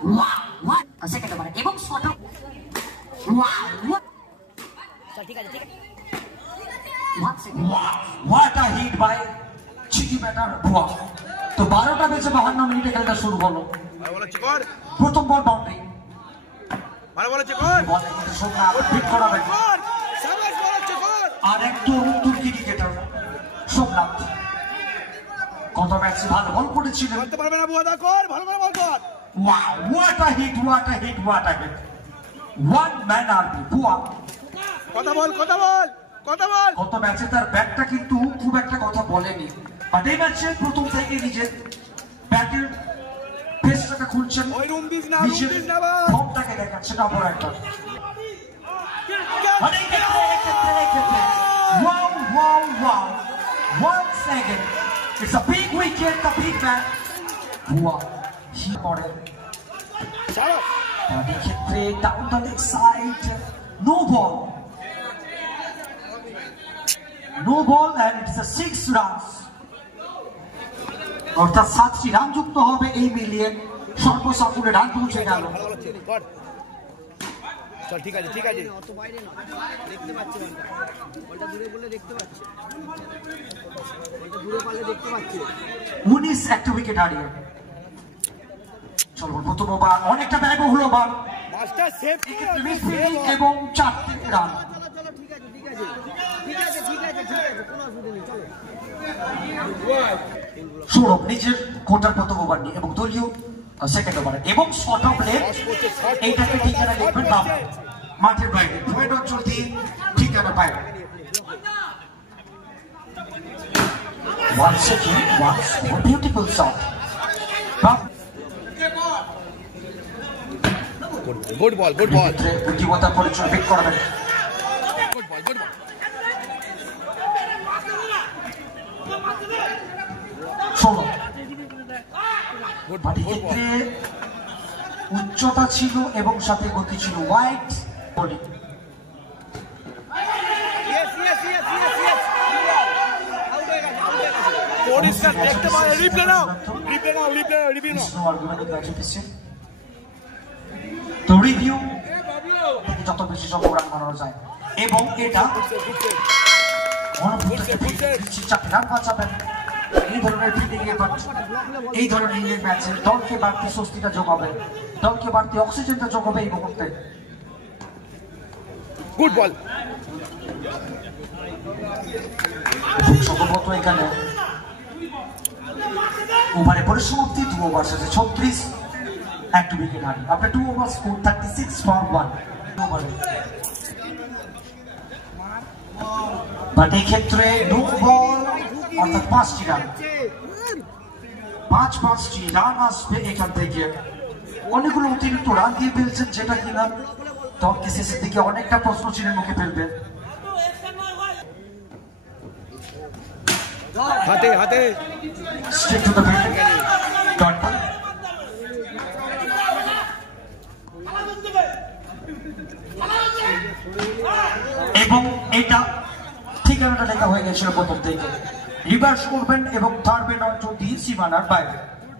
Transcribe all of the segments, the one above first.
Wow, what a second over এবং shot wow what চল ঠিক আছে 1 second wow what a hit by চিকি ব্যাটার বুয়া তো 12টা বেজে 52 মিনিটে খেলাটা শুরু হলো ভালো বল চিকর প্রথম বল বাউন্ডারি ভালো বল চিকর বলে কিন্তু সোনা হিট করাবে সাবাস বল চিকর আর একটু তুর্কি ক্রিকেটার সোমনাথ কত ম্যাচে ভালো বল করেছিল করতে পারবে না বুয়া দা কর ভালো করে বল কর wow what a hit what a hit what a hit one man army বুয়া কথা বল গত ম্যাচে তার ব্যাটটা কিন্তু খুব একটা কথা বলেনি বাট এই ম্যাচে প্রথম থেকে নিজের ব্যাটের পেসটাকে খুলছেন ওই রুম দিস না ফর্মটাকে দেখাচ্ছে না বড় একটা wow once again it's a big wicket the big man বুয়া হি পড়ে এই ক্ষেত্রে down the leg side no ball and it is a 6 runs অর্থাৎ 7টি রান যুক্ত হবে এই মিলিয়ে সর্বসাকুল্যে রান পৌঁছে গেল চল ঠিক আছে অত বাইরে না দেখতে পাচ্ছি বলটা দূরে বলে দেখতে পাচ্ছি বলটা দূরে পারলে দেখতে পাচ্ছি 19 একটা উইকেট হারিয়ে চলো প্রথম ওভার অনেকটা ব্যয়বহুল ওভার মাস্টার সেভ এবং 4টি রান চলো ঠিক আছে কোনো অসুবিধা নেই চলো সৌরভ নিজের কোটার প্রথম ওভার নিয়ে এবং দলীয় সেকেন্ড ওভারে এবং শর্ট অফ লেগ এইটাকে ঠিকানা লিখবেন বাম মাঠের বাইরে ভয়েড অঞ্চল দিয়ে ঠিকানা বাইরে once again once a beautiful shot good ball বুদ্ধিমত্তা পরিচয় বেক করবেন উচ্চতা ছিল এবং সাথে গতি ছিল হোয়াইট বডি তো রিভিউ যত বেশি সম্ভব রান বানানো যায় এবং এটা রান বাঁচাবেন এই ধরনের ফিল্ডিং এর এই ধরনের ম্যাচে দলকে বাড়তি স্বস্তিটা যোগাবে দলকে বাড়তি অক্সিজেনটা যোগাবে এই মুহূর্তে গুড বল সম্ভবত এখানে ওভারে পরিসমাপ্তি 2 ওভার শেষে 36 একটা উইকেট হারি আপনার 2 ওভার স্কোর 36 ফর 1 ওভারে বাট এই ক্ষেত্রে নো বল অর্থাৎ 5টি রান 5টি রান আসবে এখান থেকে অনেকগুলো অতিরিক্ত রান দিয়ে ফেলছেন যেটা কিনা দলকে শেষের দিকে অনেকটা প্রশ্ন চিহ্নের মুখে ফেলবে হাতে straight to the bat dot ball এবং এটা ঠিকানাটা লেখা হয়ে গেছিল প্রথম থেকে রিভার্স করবেন এবং থার্ড অঞ্চল দিয়ে সীমানার বাইরে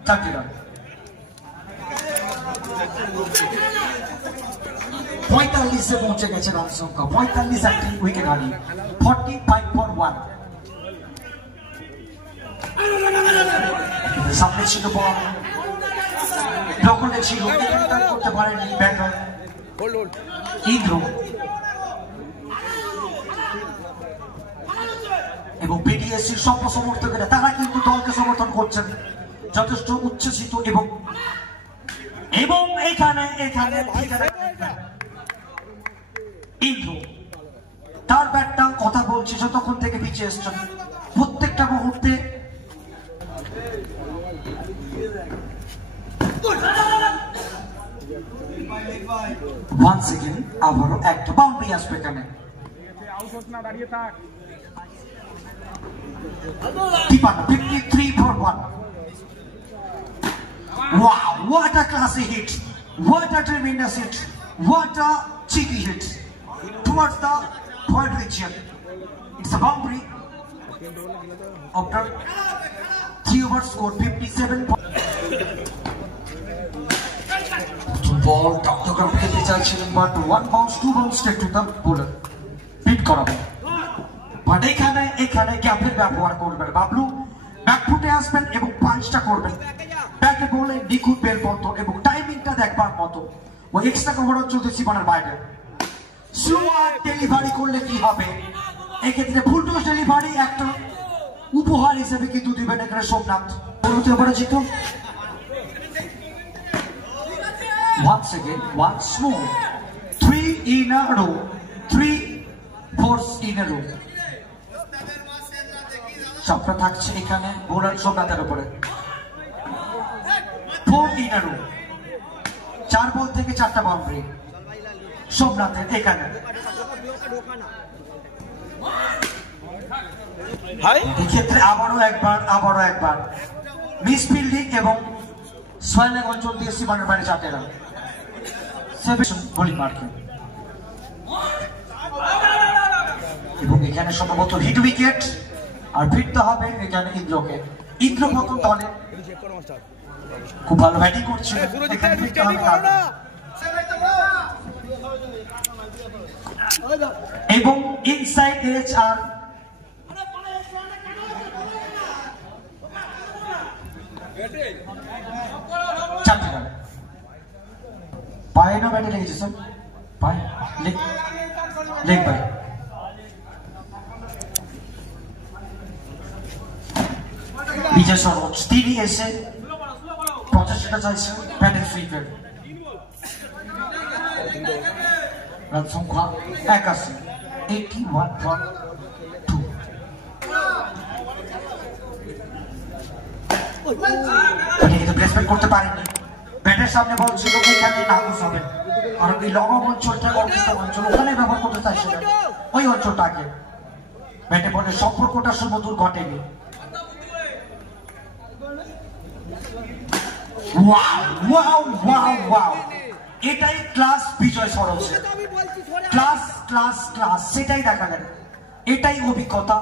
30 রান 45 এ পৌঁছে গেছে রান সংখ্যা 45 একটি উইকেট হারিয়ে 45 ফর 1 সামনে ছিল বল দখলে ছিল করতে পারেনি ব্যাটার ইন্দ্র এবং বিডিএসির সব সমর্থকেরা তারা কিন্তু দলকে সমর্থন করছেন যথেষ্ট উচ্ছ্বসিত এবং এখানে ইন্দ্র তার ব্যাটটা কথা বলছে যতক্ষণ থেকে পিছিয়ে এসছেন প্রত্যেকটা মুহূর্তে once again আবারও একটা বাউন্ডারি আসবে এখানে Tipana 53 for 1 wow what a classy hit what a tremendous hit what a cheeky hit towards the point region it's a boundary after 3 overs scored 57 বল টকটক খেলতে চাইছিলেন, but 1 bounce 2 bounce straight to the bowler, hit করাবে। But এখানে গ্যাপের ব্যবহার করবেন বাবলু, ব্যাকফুটে আসবেন এবং পাঞ্চটা করবেন, ব্যাটে বলে নিখুঁত বের মতো এবং টাইমিংটা দেখবার মতো। ওই এক্সট্রা কভার চলতে সীমানার বাইরে স্লো ডেলিভারি করলে কি হবে, এক্ষেত্রে ফুলটস ডেলিভারি একটা উপহার হিসেবে কিন্তু দিবেন এখানে সোমনাথ। পরবর্তী ওভারে জিত once again, once more, 3 in a row, 3 fours in a row। সবটা থাকছে এখানে বোলার সোমনাথের উপরে। 4 in a row, 4 বল থেকে 4টা বাউন্ডারি সোমনাথের এখানে। এক্ষেত্রে আবারও একবার মিস ফিল্ডিং এবং সোয়েলের অঞ্চল দিয়ে সীমানার বাইরে 4 রান, 7 বোলিং মার্কে। এবং এখানে সম্ভবত হিট উইকেট, আর ফিরতে হবে এখানে ইন্দ্রকে। ইন্দ্র প্রথম দলে খুব ভালো ব্যাটিং করছে, এবং ইনসাইড এজ আর পায়ে না ব্যাটে লেগেছে স্যার, পায়ে লেগ বাই। বিজয় সরোজ তিনি এসে 85টা চাইছে ব্যাটের ফিল্ডের। রান সংখ্যা 81, 81.2। কিন্তু ব্রেসমেন্ট করতে পারেনি, ব্যাটের সামনে বল ছিল, এখানে নাগুস হবে। আর এই লঙ্গম অঞ্চলটা অর্পিত অঞ্চল, ওখানে ব্যবহার করতে চাইছিলেন ওই অঞ্চলটাকে। ব্যাটে বলের সম্পর্কটা সুমধুর ঘটেনি। এটাই ক্লাস বিজয় সরোজ, ক্লাস সেটাই দেখালেন, এটাই অভিজ্ঞতা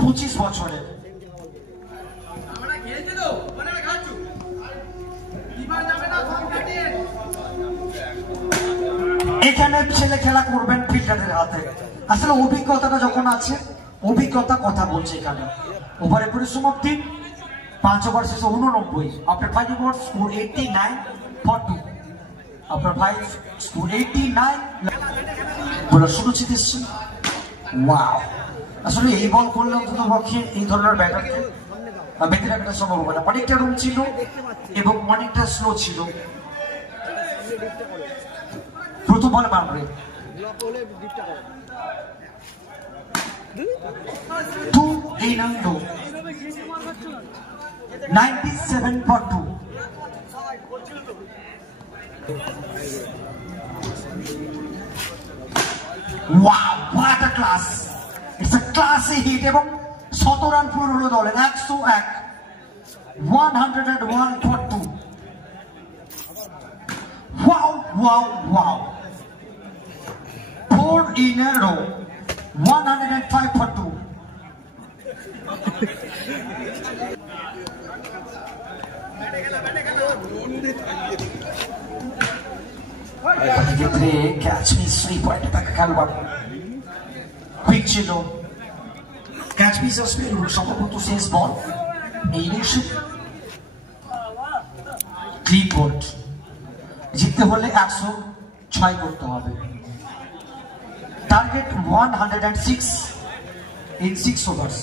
25 বছরের। এখানে ছেলে খেলা করবেন ফিল্ডারের হাতে, আসলে অভিজ্ঞতাটা যখন আছে, অভিজ্ঞতা কথা বলছে এখানে। ওভারে পরিসমাপ্তি 5 ওভার শেষে 89, আপনার 5 ওভার স্কোর 89 for 2, আপনার 5 স্কোর 89। বলার সুরুচিত এসছে, ওয়াও, আসলে এই বল করলে অন্তত পক্ষে এই ধরনের ব্যাটারকে বেঁধে রাখাটা সম্ভব হবে না। অনেকটা রুম ছিল এবং অনেকটা স্লো ছিল। প্রথম বলে boundary, 2 in a row, 97.2। Wow, what a class! It's a classy hit এবং 100 রান পুরো হলো দলের, 101, 101.2। Wow, 4 in a row, 105.2। ক্ষেত্রে ক্যাচ মিস 3 পয়েন্টে তাকে খেলবার কুইক ছিল, ক্যাচ মিস আসবে সম্ভবত শেষ বল এই ইনিংসে। ক্লিন বোল্ড জিততে হলে 106 করতে হবে, টার্গেট 106 in 6 overs।